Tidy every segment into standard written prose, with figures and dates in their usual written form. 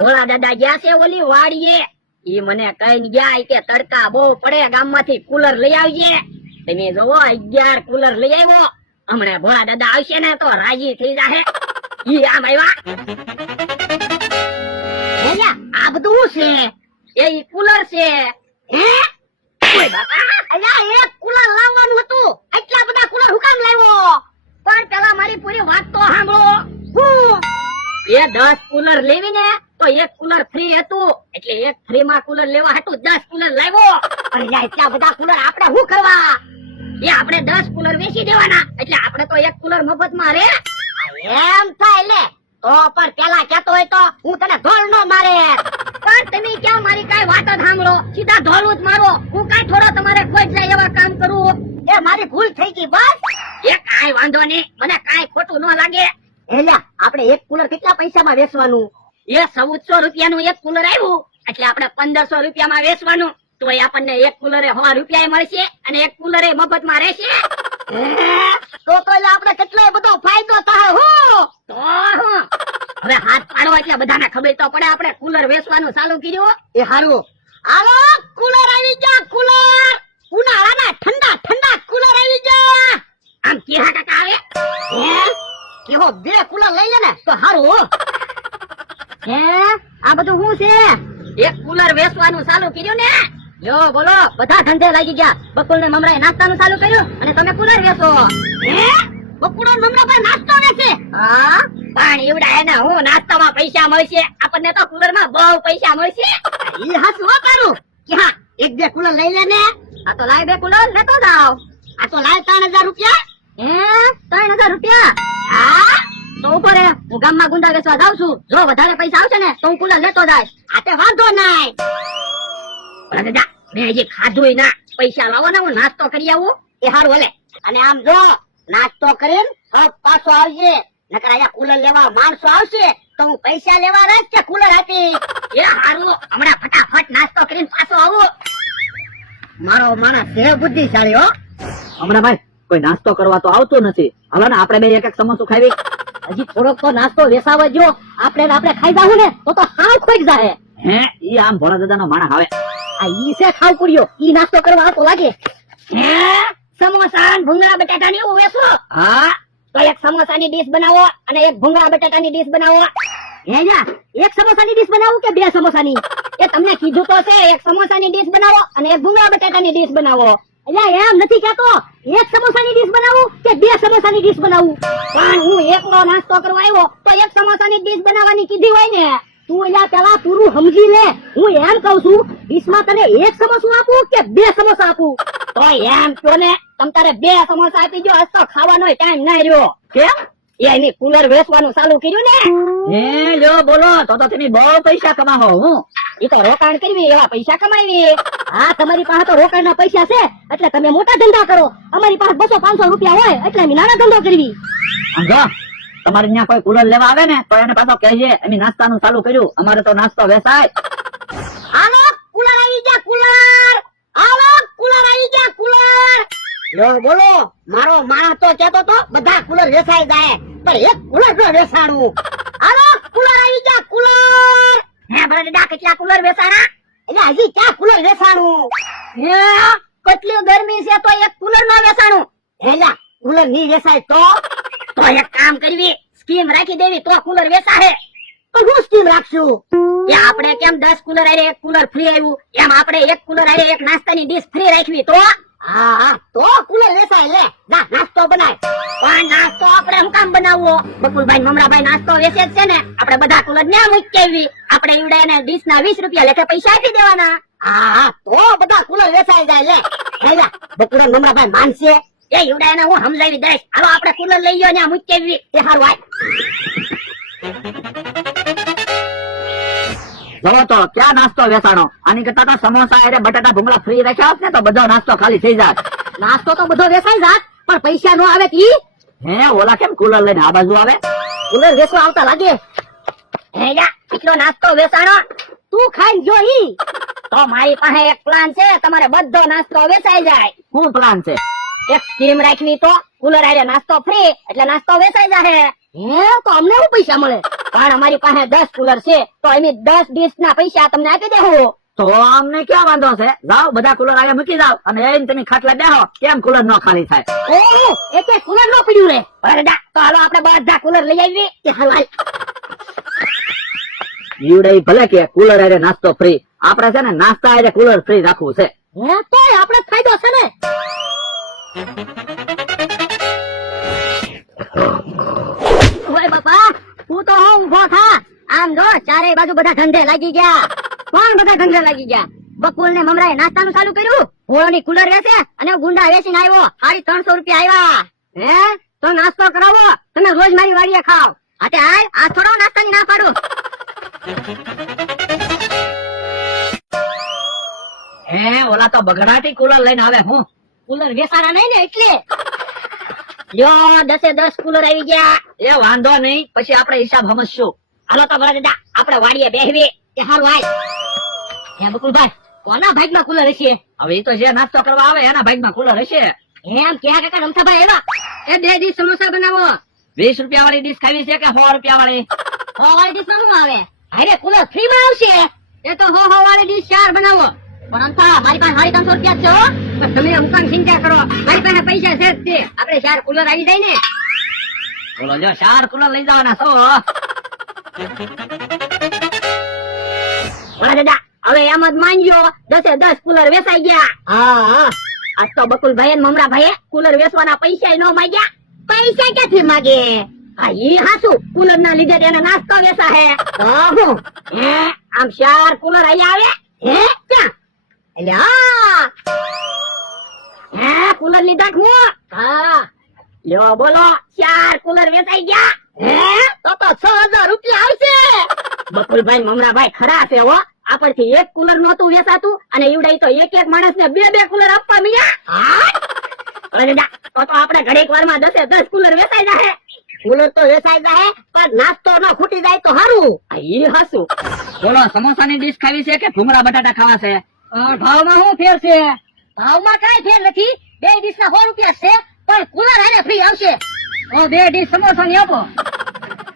ભોળા દાદા ગયા છે ઓલી વાડીએ, ઈ મને કઈ ગયા કે તડકા બહુ પડે, ગામમાંથી કુલર લઈ આવજે. તમે જોવો 11 કુલર લઈ આવ્યો. હમણાં ભોળા દાદા આવશે ને તો રાજી થઈ જાહે. ઈ આમ આવ્યા. આ બધું છે એ ઈ કુલર છે. હે ઓય બાપા, અલ્યા એક કુલર લાવવાનું હતું, એટલા બધા કુલર હું કામ લાવ્યો? પણ પેલા મારી પૂરી વાત તો સાંભળો. એ 10 કુલર લેવીને તો એક કુલર ફ્રી હતું, એટલે એક ફ્રી માં કુલર લેવા હતું 10 કુલર લાવ્યો. અને એટલા બધા કુલર આપણે શું કરવા? એ આપણે 10 કુલર વેચી દેવાના, એટલે આપણે તો એક કુલર મફત માં રે. એમ થાય લે તો પણ પેલા કેતો હોય તો હું તને ધોળ નો મારે. પણ તમે ક્યાં મારી કઈ વાત જ સાંભળો, સીધા ધોળું જ મારો. હું કઈ થોડો તમારે કોઈ જાય એવા કામ કરું? એ મારી ભૂલ થઈ ગઈ બસ. એ કાઈ વાંધો નહીં, મને કાઈ ખોટું ન લાગે. એલા આપણે એક કુલર કેટલા પૈસામાં વેચવાનું? એ 1400 રૂપિયાનું એક કુલર આવ્યું, એટલે આપણે 1500 રૂપિયામાં વેચવાનું. તો આપણને એક કુલરે 100 રૂપિયા મળશે અને એક કુલરે મફતમાં રહેશે. તો આપણે કેટલો બધો ફાયદો થાય. તો હવે હાથ પાડવા એટલે બધાને ખબર તો પડે આપણે કુલર વેચવાનું ચાલુ કર્યું. એ હારું, હાલો કુલર આવી જા. કુલર ઉનાળાના ઠંડા ઠંડા કુલર આવી જા. આમ કેહા કાકા આવે કેવો 2 કુલર લઈ લે ને તો હારું. હે આ બધું શું છે? એક કુલર વેચવાનું ચાલુ કર્યું ને. યો બોલો, બધા ધંધે લાગી ગયા. બકુલ ને મમરાએ નાસ્તાનું ચાલુ કર્યું અને તમે કુલર વેચો. હે બકુલ ને મમરા ભાઈ નાસ્તો વેચે? હા, પણ એવડા એને હું નાસ્તામાં પૈસા મળશે, આપણને તો કુલરમાં બહુ પૈસા મળશે. ઈ હાસું કરું કે હા 1-2 કુલર લઈ લે ને. આ તો લાય 2 કુલર લેતો જાવ. આ તો લાય 3000 રૂપિયા. હે 3000 રૂપિયા? હા તો ઉપર હું ગામમાં ગુંદા વેચવા જાઉં છું. જો વધારે પૈસા આવશે ને તો હું કુલર લેતો જઈશ. આ તે વાંધો નહીં. દાદા મેં હજી ખાધું ના, પૈસા લાવો ને હું નાસ્તો કરી આવું. એ હારું હલે. અને આમ જો નાસ્તો કરીને પાછો આવજે, નકર અહીંયા કુલર લેવા માણસો આવશે તો હું પૈસા લેવા રહીશ કે કુલર આપી. એ હારું, હમણાં ફટાફટ નાસ્તો કરીને પાછો આવું. મારો માણસ છે બુદ્ધિશાળી હો. હમણાં ભાઈ કોઈ નાસ્તો કરવા તો આવતો નથી. હવે ને આપણે બે એક એક સમોસું ખાવી. હજી થોડોક તો નાસ્તો વેસાવા જો, આપણે ખાઈ જાવું ને તો હાવ ખોઈ જાય. હે ઈ આમ ભોળા દાદાનો માણસ આવે. આ ઈ છે ખાવ પડ્યો, ઈ નાસ્તો કરવા આવતો લાગે. હે સમોસા ને ભૂંગળા બટાટા ની વેચો? હા તો એક સમોસાની ડીશ બનાવો અને એક ભૂંગળા બટાટાની ડીશ બનાવો. હે યા એક સમોસાની ડીશ બનાવું કે 2 સમોસાની? એ તમને કીધું તો છે એક સમોસાની ડીશ બનાવો અને એક ભૂંગળા બટાટાની ડીશ બનાવો. એટલે એમ નથી કેતો એક સમોસાની ડીશ બનાવું કે 2 સમોસાની ડીશ બનાવું. પણ હું એકલો નાસ્તો કરવા આવ્યો તો એક સમોસાની ડીશ બનાવવાની કીધી હોય ને. તું અહીંયા પેલા પૂરું સમજી લે. હું એમ કઉ છું ડીશમાં તને એક સમોસું આપું કે 2 સમોસા આપું? તો એમ કહો ને, તમ તારે 2 સમોસા આપી જો, હસ્તો ખાવાનો ટાઈમ ના રહ્યો. કેમ? એની કુલર વેચવાનું ચાલુ કર્યું ને. હે લ્યો બોલો, તો તમે બહુ પૈસા કમાવો. હું એ તો રોકાણ કરવી, એવા પૈસા કમાવી. હા તમારી પાસે તો રોકાણના પૈસા છે એટલે તમે મોટા ધંધા કરો. અમારી પાસે 200-500 રૂપિયા હોય એટલે અમે નાના ધંધો કરવી. સમજો, તમારે ત્યાં કોઈ કુલર લેવા આવે ને તો એને પાછો કહેજે અમે નાસ્તાનું ચાલુ કર્યું, અમારે તો નાસ્તો વેચાય. હાલો કુલર આવી જા. કુલર હાલો, કુલર આવી જા. કુલર લો બોલો, મારો માણસ તો કેતો તો બધા કુલર વેચાઈ જાય, પણ એક કુલર જો વેચાણું. હાલો કુલર આવી જા. કુલર હે બરાડા કેટલા કુલર વેચાણા? એટલે હજી ક્યાં કુલર વેચાણું? હે કેટલી ગરમી છે તો એક કુલર ન વેચાણું? હેલા કુલર ની વેચાય તો એક કામ કરવી, સ્કીમ રાખી દેવી તો કુલર વેચાશે. તો હું સ્કીમ રાખશું? કે આપણે કેમ 10 કુલર આરે એક કુલર ફ્રી આવ્યું, એમ આપણે એક કુલર આરે એક નાસ્તાની ડીશ ફ્રી રાખવી તો? હા તો કુલર વેચાય. લે જા નાસ્તો બનાય. પણ નાસ્તો આપણે શું કામ બનાવવો? બકુલભાઈ મમરાભાઈ નાસ્તો વેચે છે ને, આપણે બધા કુલર ને મૂકી આવી. આપણે ઈવડાને ડીશ ના 20 રૂપિયા લેખે પૈસા આપી દેવાના. હા તો બધા કુલર વેચાઈ જાય. લે જા બકુલ મમરાભાઈ માનશે. એ ઈવડાને હું સમજાવી દઈશ. હાલો આપણે કુલર લઈ ગયો ને મૂકી આવી. એ સારું આય. ચલો તો ક્યાં નાસ્તો વેચાણો? આની કરતા તો સમોસા અરે બટાટા ભૂંગળા ફ્રી રાખ્યા હોત ને તો બધો નાસ્તો ખાલી થઈ જાત. નાસ્તો તો બધો વેચાઈ જાત પણ પૈસા નો આવે કી. હે ઓલા કેમ કુલર લઈને આ બાજુ આવે? કુલર વેચવા આવતા લાગે. હે યા કેટલો નાસ્તો વેચાણો? તું ખાઈ જો ઈ. તો મારી પાસે એક પ્લાન છે, તમારે બધો નાસ્તો વેચાઈ જાય. શું પ્લાન છે? એક સ્કીમ રાખવી તો કુલર આરે નાસ્તો ફ્રી એટલે નાસ્તો વેચાઈ જાય. હે તો અમને શું પૈસા મળે? પણ અમારી પાસે 10 કુલર છે તો અમે 10 ડીશ ના પૈસા તમને આપી દેવું. તો અમને ક્યાં વાંધો છે? જાઓ બધા કુલર આગળ મૂકી જાઓ અને એને તમે ખાટલા બેહો, કેમ કુલર નો ખાલી થાય? ઓહો, એટલે કુલર નો પડ્યું રે. અરે દા, તો હાલો આપણે બધા કુલર લઈ આવીએ. કે હાલ હાલ. ઈવડે ભલે કે કુલર આરે નાસ્તો ફ્રી, આપણે છે ને નાસ્તા આરે કુલર ફ્રી રાખવું છે. હે, તોય આપણે જ ફાયદો છે ને. ઓય બાપા, તું તો હું ઊભો થા. આમ જો ચારે બાજુ બધા ધંધે લાગી ગયા. કોણ બધા ધંધે લાગી ગયા? બકુલ ને મમરાએ નાસ્તાનું ચાલુ કર્યું, હોળની કુલર વેચે અને ગુંડા વેચીને આવ્યો. 350 રૂપિયા આવ્યા. હે, તો નાસ્તો કરાવો. તમે રોજ મારી વાડીએ ખાઓ. આતે હાલ, આ થોડો નાસ્તાની ના પાડું. હે, ઓલા તો બગડાટી કુલર લઈને આવે. હું કુલર વેચાણા નહીં ને એટલે. લ્યો 10 કુલર આવી ગયા. એ વાંધો નહીં, પછી આપણે હિસાબ સમજશું. હાલો તો બરા દાદા, આપણે વાડીએ બેહવી. કે હાલ વાય. હે બકુલભાઈ, કોના ભાગમાં કુલર હશે? હવે એ તો જે નાસ્તો કરવા આવે એના ભાગમાં કુલર હશે. એમ ક્યાં કાકા રમતાભાઈ એવા? એ 2 ડીશ સમોસા બનાવો. 20 રૂપિયા વાળી ડીશ ખાવી છે કે 100 રૂપિયા વાળી? 100 વાળી ડીશ માં શું આવે? અરે કુલર ફ્રી માં આવશે. એ તો 100 વાળી ડીશ 4 બનાવો. પણ અંતા મારી પાસે 350 રૂપિયા છે હો. પણ તમે મુકામ ચિંતા કરો, મારી પાસે પૈસા છે જ તે. આપણે 4 કુલર આવી જાય ને. બોલો જો 4 કુલર લઈ જવાના છો. બરા દાદા, હવે એમ જ માનજો 10 કુલર વેચાઈ ગયા. હા હા, આજ તો બકુલભાઈ અને મમરાભાઈએ કુલર વેચવાના પૈસા ન માગ્યા. પૈસા ક્યાંથી માગે? હા ઈ હાસુ, કુલર ના લીધે તેના નાસ્તો વેચા હે. હું હે આમ 4 કુલર આઈ આવે. હે ક્યાં? એટલે હા, હે કુલર લીધા હું. હા લ્યો બોલો, 4 કુલર વેચાઈ ગયા. હે તો 6000 રૂપિયા આવશે. બકુલભાઈ મમરાભાઈ ખરા છે હો. આપણથી 1 કુલર નહોતું વેચાતું અને ઈવડાઈ તો એક માણસ ને 2 કુલર આપવા મળ્યા. અરે દા, તો આપણે ઘડીક વારમાં 10 કુલર વેચાઈ જાય. કુલર તો વેચાઈ જાય પણ નાસ્તો ન ખૂટી જાય તો સારું. ઈ હસું. બોલો સમોસાની ડીશ ખાવી છે કે ભૂંગળા બટાટા ખાવા છે? ભાવમાં શું ફેર છે? ભાવમાં કઈ ફેર નથી. 2 ડીશ ના 100 રૂપિયા છે પણ કુલર આને ફ્રી આવશે. 2 ડીશ સમોસાની આપો.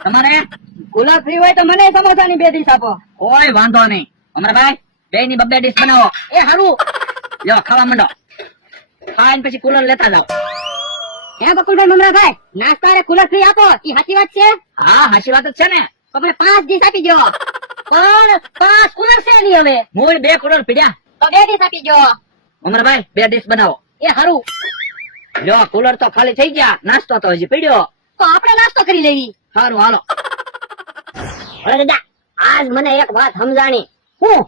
તમારે કુલર ફ્રી હોય તો મને સમોસાની 2 ડીશ આપો. કોઈ વાંધો નહીં. અમરાભાઈ 2 ની 2 ડીશ બનાવો. એ હારું. લ્યો ખાવા માંડો. ખાઈને પછી કુલર લેતા જાઓ. હે બકુલભાઈ મમરાભાઈ, નાસ્તા કુલર ફ્રી આપો. ઈ સાચી વાત છે? હા હાચી વાત જ છે ને. તમે 5 ડીશ આપી દો. પણ 5 કુલર છે નહીં હવે. મૂળ 2 કુલર પીડ્યા. તો 2 ડીશ આપી દો. અમરાભાઈ 2 ડીશ બનાવો. એ હારું. લ્યો કુલર તો ખાલી થઈ ગયા, નાસ્તો તો હજી પીડ્યો. તો આપણે નાસ્તો કરી લેવી. સારું હાલો. અરે દાદા, આજ મને એક વાત સમજાણી. હું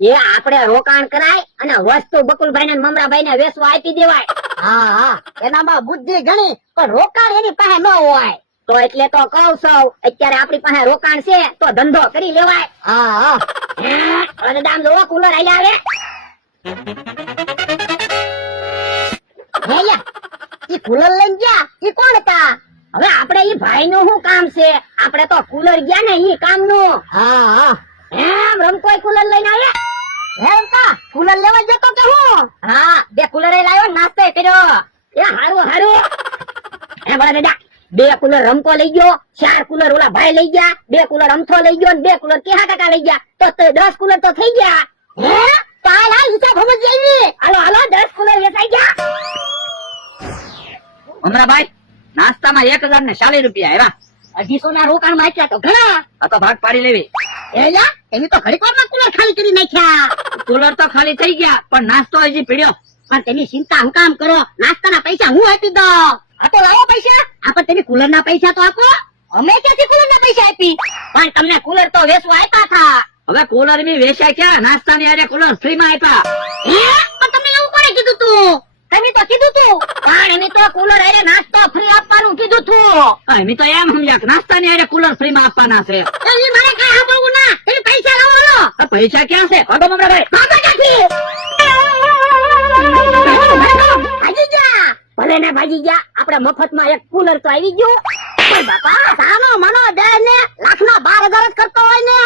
એ આપણે રોકાણ કરાય અને વસ્તુ બકુલભાઈ ને મમરાભાઈ ને વેચવા આપી દેવાય. હા હા, એનામાં બુદ્ધિ ઘણી પણ રોકાણ એની પાસે ન હોય. તો એટલે તો કહું છું, અત્યારે આપણી પાસે રોકાણ છે તો ધંધો કરી લેવાય. હા હા. અરે દાદા, આમ જોવો કુલર આવી આવે. હે યા, ઈ કુલર લઈને ગયા, ઈ કોણ હતા? હવે આપણે ઈ ભાઈ નું શું કામ છે? આપણે તો કુલર ગયા ને ઈ કામ નું. હા હા. એમ રમકોઈ કુલર લઈને આવ્યા. એમ કા કુલર લેવા જતો કે હું? હા, 2 કુલર લાવ્યો, નાસ્તો કર્યો. એ હારું હારું. એ બરા દાદા, 2 કુલર રમકો લઈ ગયો, 4 કુલર ઓલા ભાઈ લઈ ગયા, 2 કુલર અમથો લઈ ગયો, 2 કુલર કેહા કાકા લઈ ગયા. તો 10 કુલર તો થઈ ગયા. હે ચાલ આ હિસાબ સમજ જઈએ. હાલો હાલો, 10 કુલર વેચાઈ ગયા. અમરાભાઈ નાસ્તામાં 1040 રૂપિયા આવ્યા. 250 ના રોકાણ માં આપ્યા તો ઘણા. આ તો ભાગ પાડી લેવી. એલા એની તો ઘડીક વારમાં કુલર ખાલી કરી નાખ્યા. કુલર તો ખાલી થઈ ગયા પણ નાસ્તો હજી પીડ્યો. પણ તેની ચિંતા હું કામ કરો? નાસ્તાના પૈસા હું આપી દઉં. આ તો લાવો પૈસા. આપણે તેની કુલર ના પૈસા તો આપો. અમે ક્યાંથી કુલર ના પૈસા આપી? પણ તમને કુલર તો વેચવા આપ્યા હતા. હવે કુલર બી વેચાય ક્યાં? નાસ્તાની હારે કુલર ફ્રી માં આપ્યા. હે પણ તમને એવું કોણે કીધું તું? તમે તો કીધું તું. પણ એની તો કુલર હારે નાસ્તો ફ્રી આપવાનું કીધું તું. અમે તો એમ સમજ્યા કે નાસ્તાની હારે કુલર ફ્રી માં આપવાના છે. એ મને કઈ સાંભળવું ના. તમે પૈસા લાવો લો. આ પૈસા ક્યાં છે? ભાગો મમરાભાઈ. ભાગો ક્યાંથી? ભાગી ગયા. ભલે ને ભાગી ગયા, આપણે મફતમાં એક કુલર તો આવી ગયું. ઓય બાપા, સાનો મનો દે ને લાખના 12,000 જ કરતો હોય ને.